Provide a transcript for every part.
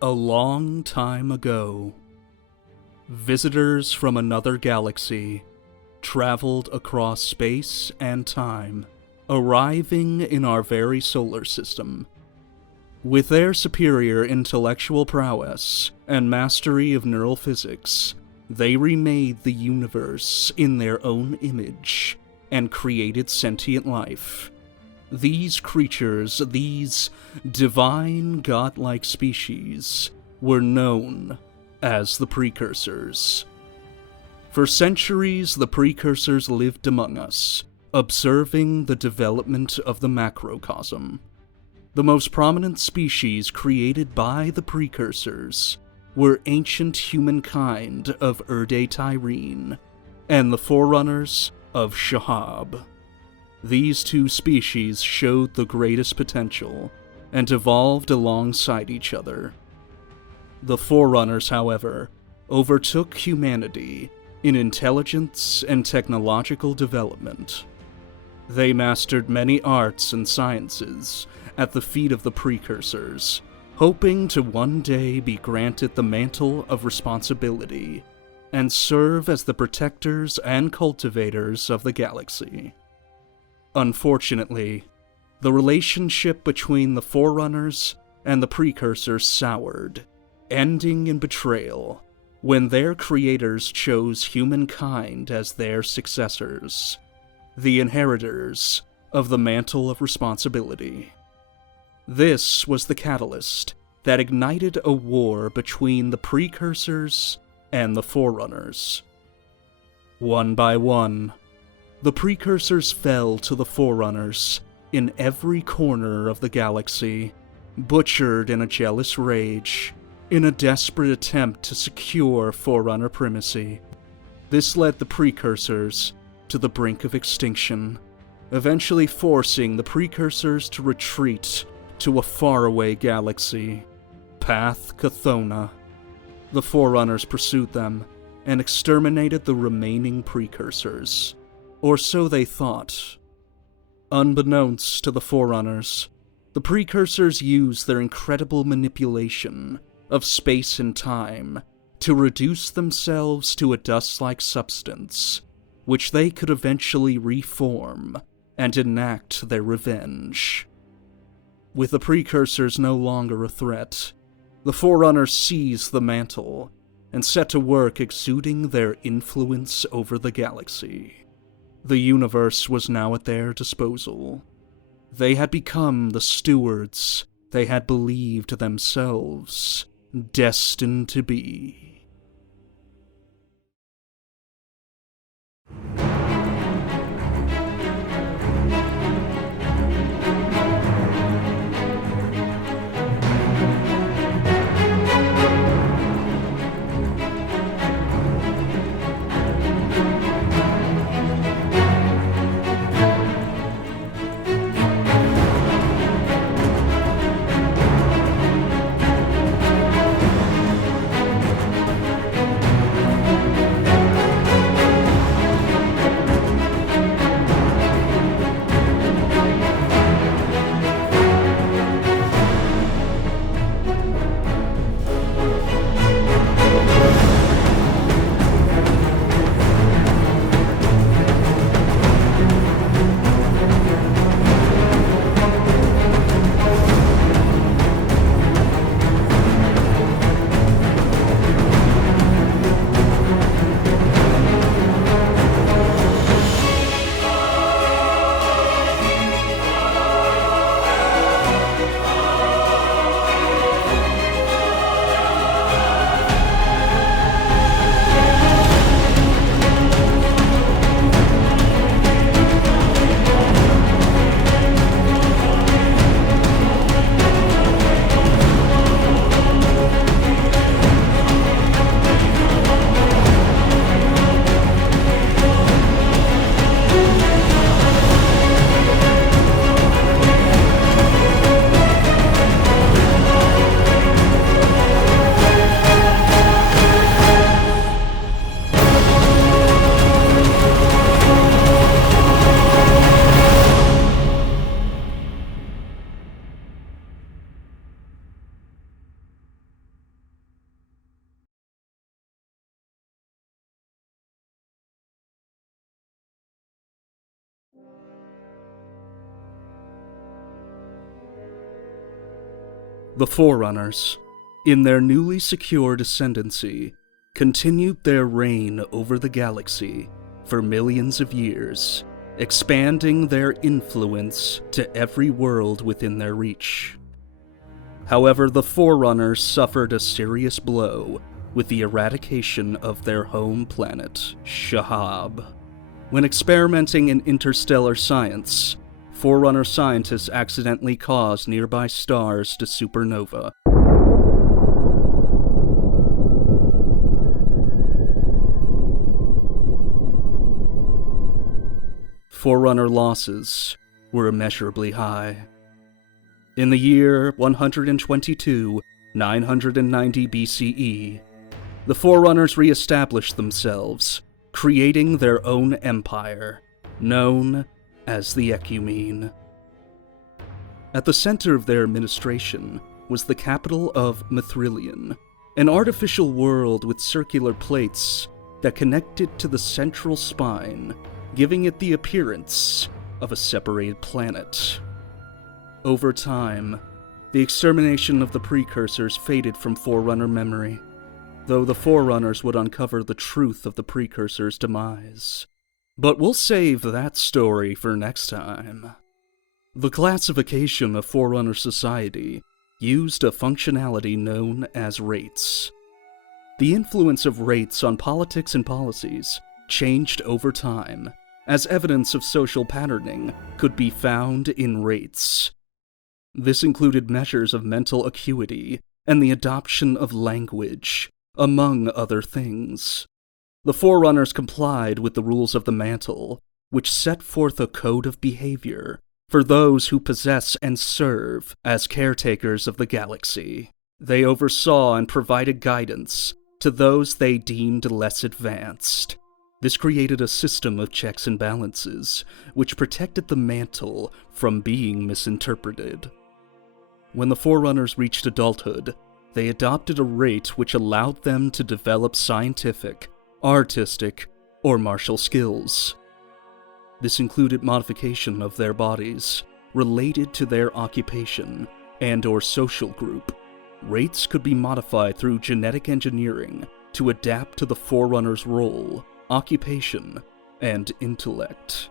A long time ago, visitors from another galaxy traveled across space and time, arriving in our very solar system. With their superior intellectual prowess and mastery of neural physics, they remade the universe in their own image and created sentient life. These creatures, these divine godlike species, were known as the Precursors. For centuries, the Precursors lived among us, observing the development of the macrocosm. The most prominent species created by the Precursors were ancient humankind of Erde Tyrene and the Forerunners of Shahab. These two species showed the greatest potential and evolved alongside each other. The Forerunners, however, overtook humanity in intelligence and technological development. They mastered many arts and sciences at the feet of the Precursors, hoping to one day be granted the mantle of responsibility and serve as the protectors and cultivators of the galaxy. Unfortunately, the relationship between the Forerunners and the Precursors soured, ending in betrayal when their creators chose humankind as their successors, the inheritors of the mantle of responsibility. This was the catalyst that ignited a war between the Precursors and the Forerunners. One by one, the Precursors fell to the Forerunners in every corner of the galaxy, butchered in a jealous rage, in a desperate attempt to secure Forerunner primacy. This led the Precursors to the brink of extinction, eventually forcing the Precursors to retreat to a faraway galaxy, Path Chthona. The Forerunners pursued them and exterminated the remaining Precursors. Or so they thought. Unbeknownst to the Forerunners, the Precursors used their incredible manipulation of space and time to reduce themselves to a dust-like substance, which they could eventually reform and enact their revenge. With the Precursors no longer a threat, the Forerunners seized the mantle and set to work exuding their influence over the galaxy. The universe was now at their disposal. They had become the stewards they had believed themselves destined to be. The Forerunners, in their newly secured ascendancy, continued their reign over the galaxy for millions of years, expanding their influence to every world within their reach. However, the Forerunners suffered a serious blow with the eradication of their home planet, Shahab. When experimenting in interstellar science, Forerunner scientists accidentally caused nearby stars to supernova. Forerunner losses were immeasurably high. In the year 122, 990 BCE, the Forerunners re-established themselves, creating their own empire, known as the Ecumene. At the center of their administration was the capital of Mithrilion, an artificial world with circular plates that connected to the central spine, giving it the appearance of a separated planet. Over time, the extermination of the precursors faded from Forerunner memory, though the Forerunners would uncover the truth of the precursors' demise. But we'll save that story for next time. The classification of Forerunner society used a functionality known as rates. The influence of rates on politics and policies changed over time, as evidence of social patterning could be found in rates. This included measures of mental acuity and the adoption of language, among other things. The Forerunners complied with the rules of the Mantle, which set forth a code of behavior for those who possess and serve as caretakers of the galaxy. They oversaw and provided guidance to those they deemed less advanced. This created a system of checks and balances, which protected the Mantle from being misinterpreted. When the Forerunners reached adulthood, they adopted a rate which allowed them to develop scientific, artistic, or martial skills. This included modification of their bodies, related to their occupation and/or social group. Rates could be modified through genetic engineering to adapt to the Forerunners' role, occupation, and intellect.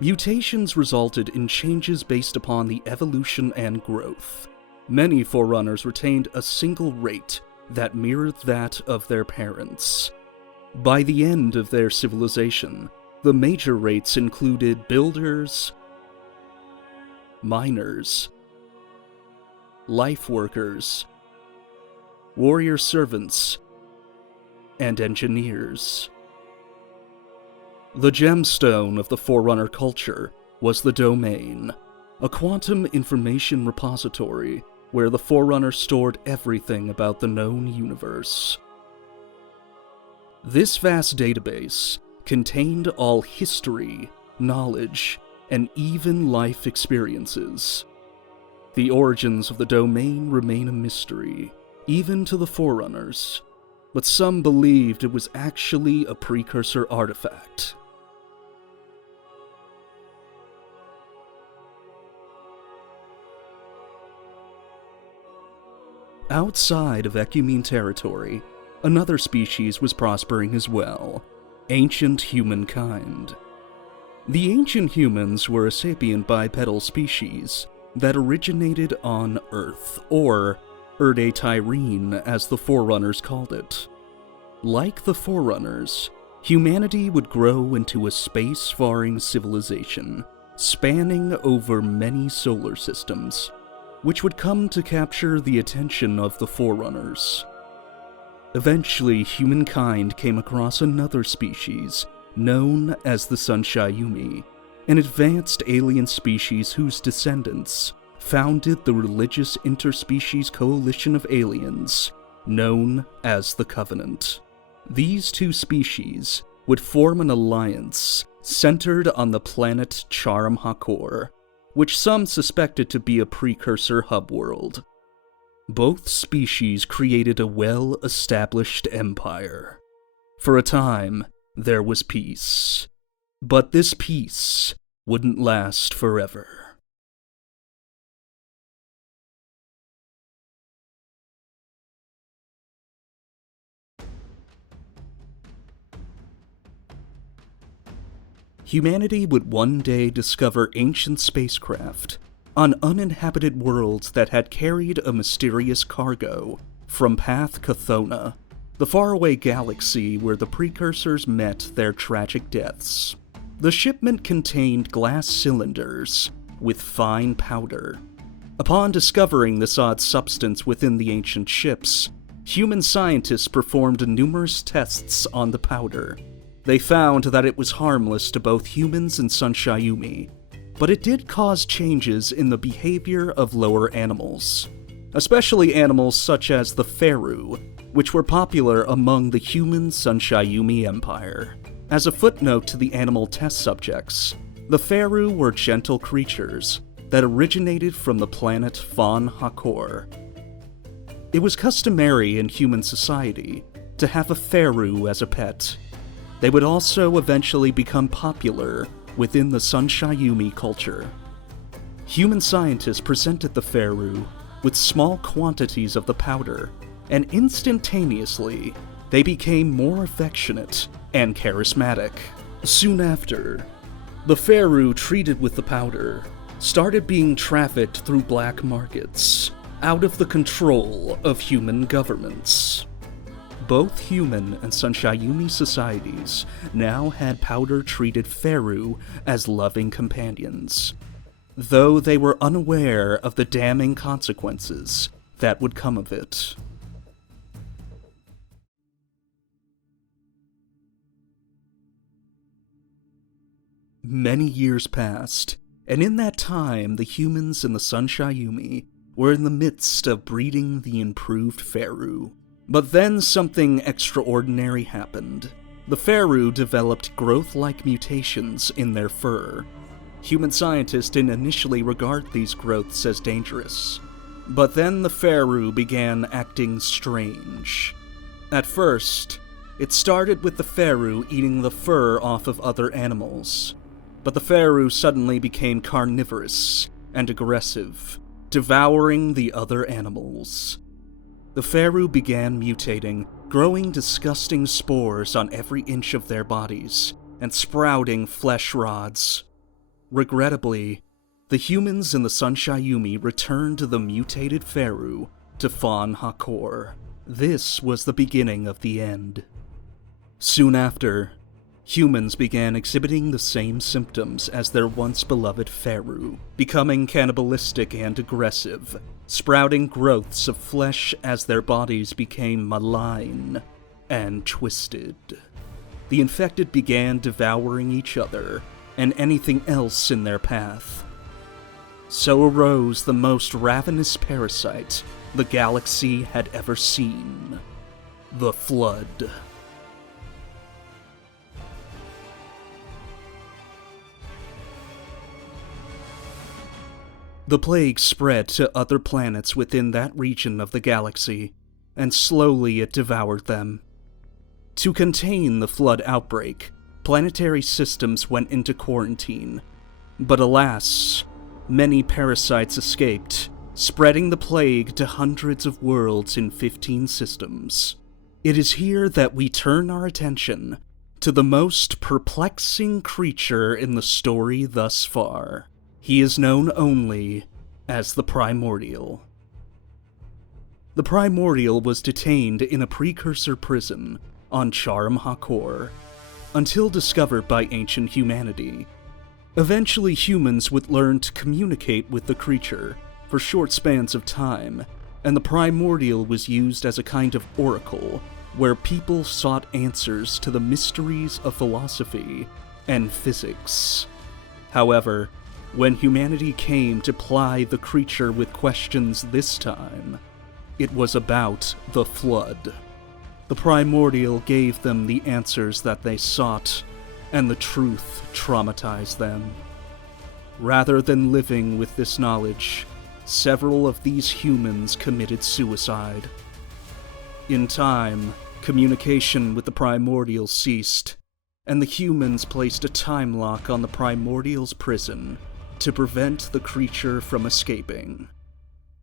Mutations resulted in changes based upon the evolution and growth. Many Forerunners retained a single rate that mirrored that of their parents. By the end of their civilization, the major rates included builders, miners, life workers, warrior servants, and engineers. The gemstone of the Forerunner culture was the Domain, a quantum information repository where the Forerunner stored everything about the known universe. This vast database contained all history, knowledge, and even life experiences. The origins of the Domain remain a mystery, even to the Forerunners, but some believed it was actually a precursor artifact. Outside of Ecumene territory, another species was prospering as well: ancient humankind. The ancient humans were a sapient bipedal species that originated on Earth, or Erde Tyrene as the Forerunners called it. Like the Forerunners, humanity would grow into a space-faring civilization, spanning over many solar systems, which would come to capture the attention of the Forerunners. Eventually, humankind came across another species, known as the Sunshayumi, an advanced alien species whose descendants founded the religious interspecies coalition of aliens, known as the Covenant. These two species would form an alliance centered on the planet Charam Hakor, which some suspected to be a precursor hub world. Both species created a well-established empire. For a time, there was peace. But this peace wouldn't last forever. Humanity would one day discover ancient spacecraft on uninhabited worlds that had carried a mysterious cargo from Path Chthona, the faraway galaxy where the precursors met their tragic deaths. The shipment contained glass cylinders with fine powder. Upon discovering this odd substance within the ancient ships, human scientists performed numerous tests on the powder. They found that it was harmless to both humans and Sunshayumi, but it did cause changes in the behavior of lower animals, especially animals such as the Pheru, which were popular among the human Sunshayumi Empire. As a footnote to the animal test subjects, the Pheru were gentle creatures that originated from the planet Fon Hakor. It was customary in human society to have a Pheru as a pet. They would also eventually become popular within the Sunshayumi culture. Human scientists presented the Pheru with small quantities of the powder, and instantaneously, they became more affectionate and charismatic. Soon after, the Pheru treated with the powder started being trafficked through black markets, out of the control of human governments. Both human and Sunshayumi societies now had powder-treated Pheru as loving companions, though they were unaware of the damning consequences that would come of it. Many years passed, and in that time the humans and the Sunshayumi were in the midst of breeding the improved Pheru. But then something extraordinary happened. The Pheru developed growth-like mutations in their fur. Human scientists didn't initially regard these growths as dangerous, but then the Pheru began acting strange. At first, it started with the Pheru eating the fur off of other animals, but the Pheru suddenly became carnivorous and aggressive, devouring the other animals. The Pheru began mutating, growing disgusting spores on every inch of their bodies, and sprouting flesh rods. Regrettably, the humans and the Sunshayumi returned the mutated Pheru to Fon Hakor. This was the beginning of the end. Soon after, humans began exhibiting the same symptoms as their once beloved Pheru, becoming cannibalistic and aggressive, sprouting growths of flesh as their bodies became malign and twisted. The infected began devouring each other and anything else in their path. So arose the most ravenous parasite the galaxy had ever seen: the Flood. The plague spread to other planets within that region of the galaxy, and slowly it devoured them. To contain the Flood outbreak, planetary systems went into quarantine, but alas, many parasites escaped, spreading the plague to hundreds of worlds in 15 systems. It is here that we turn our attention to the most perplexing creature in the story thus far. He is known only as the Primordial. The Primordial was detained in a precursor prison on Charum Hakor, until discovered by ancient humanity. Eventually humans would learn to communicate with the creature for short spans of time, and the Primordial was used as a kind of oracle, where people sought answers to the mysteries of philosophy and physics. However, when humanity came to ply the creature with questions this time, it was about the Flood. The Primordial gave them the answers that they sought, and the truth traumatized them. Rather than living with this knowledge, several of these humans committed suicide. In time, communication with the Primordial ceased, and the humans placed a time lock on the Primordial's prison to prevent the creature from escaping.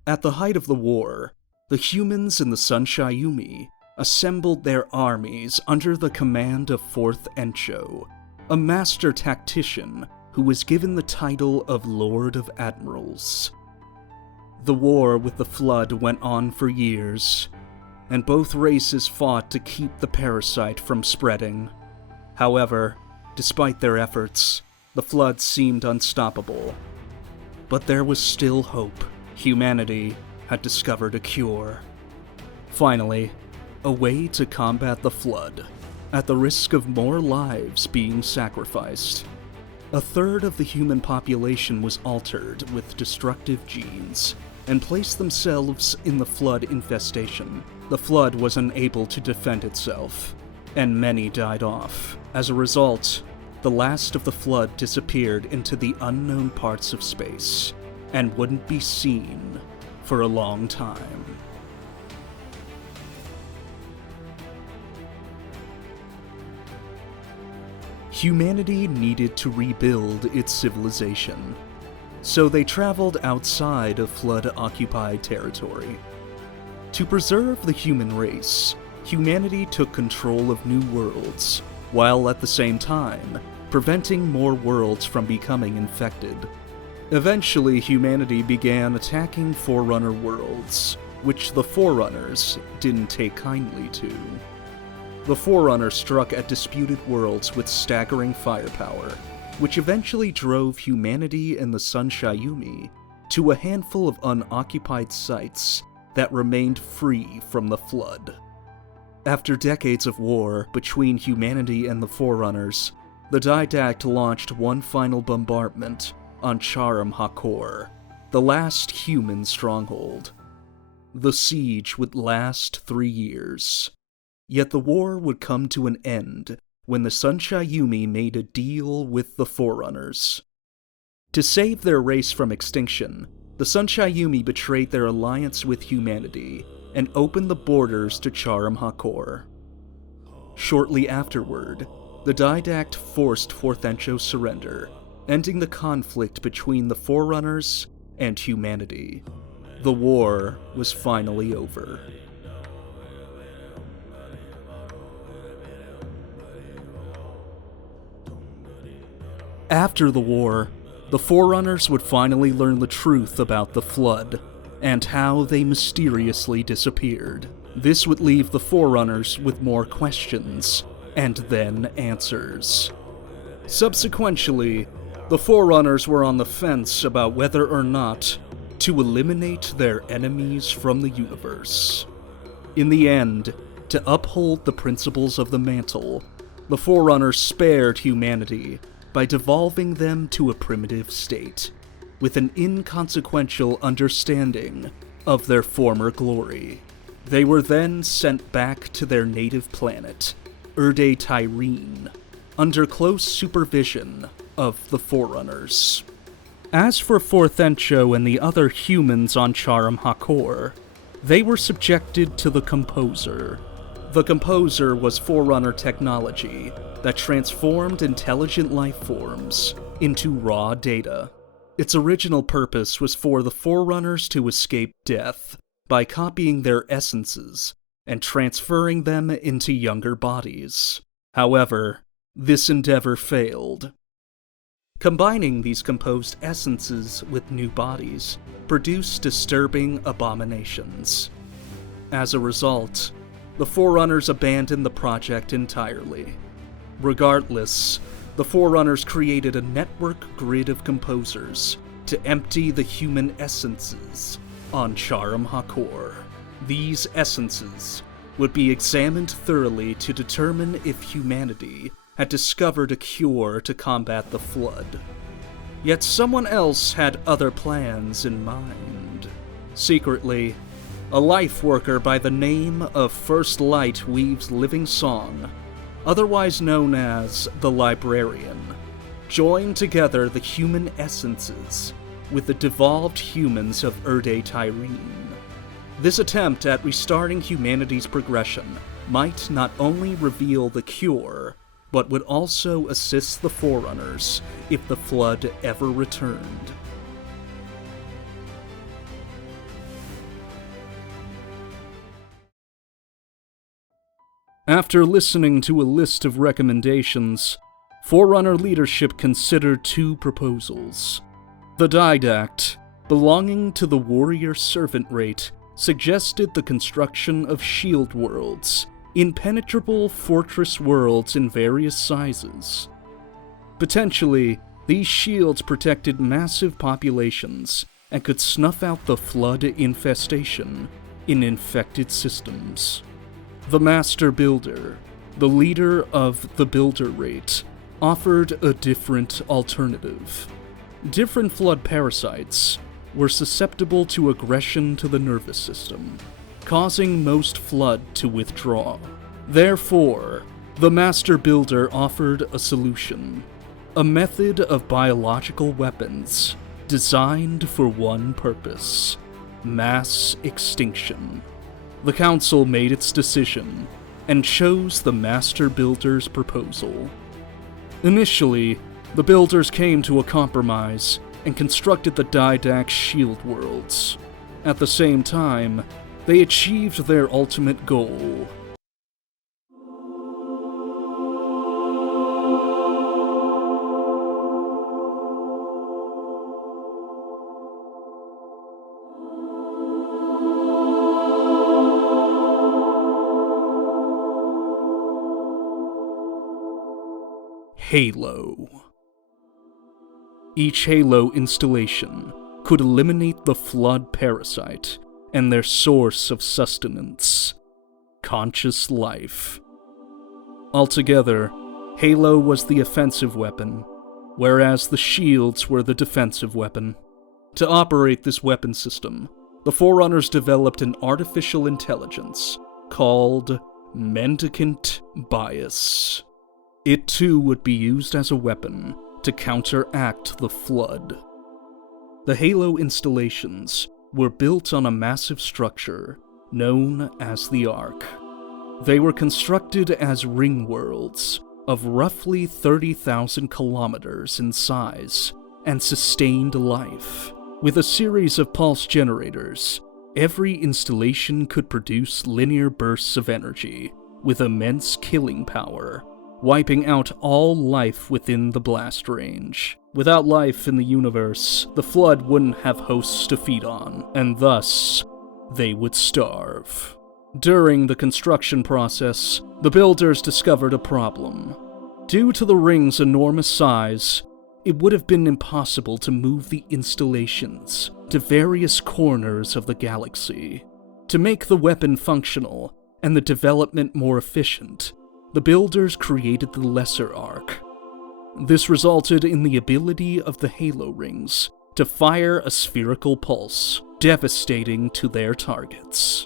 At the height of the war, the humans and the Sunshayumi assembled their armies under the command of 4th Encho, a master tactician who was given the title of Lord of Admirals. The war with the Flood went on for years, and both races fought to keep the parasite from spreading. However, despite their efforts, the Flood seemed unstoppable. But there was still hope. Humanity had discovered a cure. Finally, a way to combat the Flood, at the risk of more lives being sacrificed. A third of the human population was altered with destructive genes and placed themselves in the Flood infestation. The Flood was unable to defend itself, and many died off. As a result, the last of the Flood disappeared into the unknown parts of space, and wouldn't be seen for a long time. Humanity needed to rebuild its civilization, so they traveled outside of Flood-occupied territory. To preserve the human race, humanity took control of new worlds, while at the same time preventing more worlds from becoming infected. Eventually, humanity began attacking Forerunner worlds, which the Forerunners didn't take kindly to. The Forerunners struck at disputed worlds with staggering firepower, which eventually drove humanity and the Sunshayumi to a handful of unoccupied sites that remained free from the Flood. After decades of war between humanity and the Forerunners, the Didact launched one final bombardment on Charam-Hakor, the last human stronghold. The siege would last 3 years. Yet the war would come to an end when the Sunshayumi made a deal with the Forerunners. To save their race from extinction, the Sunshayumi betrayed their alliance with humanity and opened the borders to Charam-Hakor. Shortly afterward, the Didact forced Forthencho's surrender, ending the conflict between the Forerunners and humanity. The war was finally over. After the war, the Forerunners would finally learn the truth about the Flood, and how they mysteriously disappeared. This would leave the Forerunners with more questions, and then answers. Subsequently, the Forerunners were on the fence about whether or not to eliminate their enemies from the universe. In the end, to uphold the principles of the Mantle, the Forerunners spared humanity by devolving them to a primitive state, with an inconsequential understanding of their former glory. They were then sent back to their native planet, Erde Tyrene, under close supervision of the Forerunners. As for Forthencho and the other humans on Charam-Hakor, they were subjected to the Composer. The Composer was Forerunner technology that transformed intelligent life forms into raw data. Its original purpose was for the Forerunners to escape death by copying their essences and transferring them into younger bodies. However, this endeavor failed. Combining these composed essences with new bodies produced disturbing abominations. As a result, the Forerunners abandoned the project entirely. Regardless, the Forerunners created a network grid of composers to empty the human essences on Charam-Hakor. These essences would be examined thoroughly to determine if humanity had discovered a cure to combat the Flood. Yet someone else had other plans in mind. Secretly, a life worker by the name of First Light weaves living song, otherwise known as the Librarian, joined together the human essences with the devolved humans of Erde Tyrene. This attempt at restarting humanity's progression might not only reveal the cure, but would also assist the Forerunners if the Flood ever returned. After listening to a list of recommendations, Forerunner leadership considered two proposals. The Didact, belonging to the warrior servant rate, suggested the construction of shield worlds, impenetrable fortress worlds in various sizes. Potentially, these shields protected massive populations and could snuff out the flood infestation in infected systems. The Master Builder, the leader of the Builder Rate, offered a different alternative. Different flood parasites were susceptible to aggression to the nervous system, causing most flood to withdraw. Therefore, the Master Builder offered a solution, a method of biological weapons designed for one purpose: mass extinction. The Council made its decision and chose the Master Builder's proposal. Initially, the Builders came to a compromise and constructed the Didact shield worlds. At the same time, they achieved their ultimate goal. Halo. Each Halo installation could eliminate the flood parasite and their source of sustenance: conscious life. Altogether, Halo was the offensive weapon, whereas the shields were the defensive weapon. To operate this weapon system, the Forerunners developed an artificial intelligence called Mendicant Bias. It too would be used as a weapon to counteract the flood. The Halo installations were built on a massive structure known as the Ark. They were constructed as ring worlds of roughly 30,000 kilometers in size and sustained life. With a series of pulse generators, every installation could produce linear bursts of energy with immense killing power, wiping out all life within the blast range. Without life in the universe, the Flood wouldn't have hosts to feed on, and thus, they would starve. During the construction process, the builders discovered a problem. Due to the ring's enormous size, it would have been impossible to move the installations to various corners of the galaxy. To make the weapon functional and the development more efficient, the builders created the Lesser Ark. This resulted in the ability of the Halo rings to fire a spherical pulse, devastating to their targets.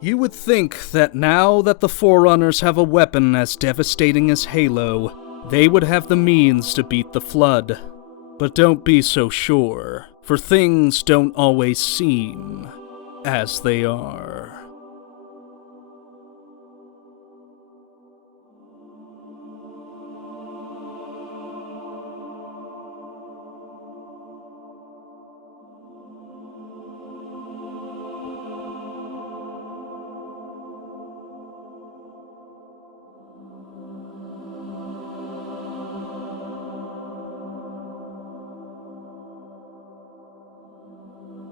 You would think that now that the Forerunners have a weapon as devastating as Halo, they would have the means to beat the Flood. But don't be so sure, for things don't always seem as they are.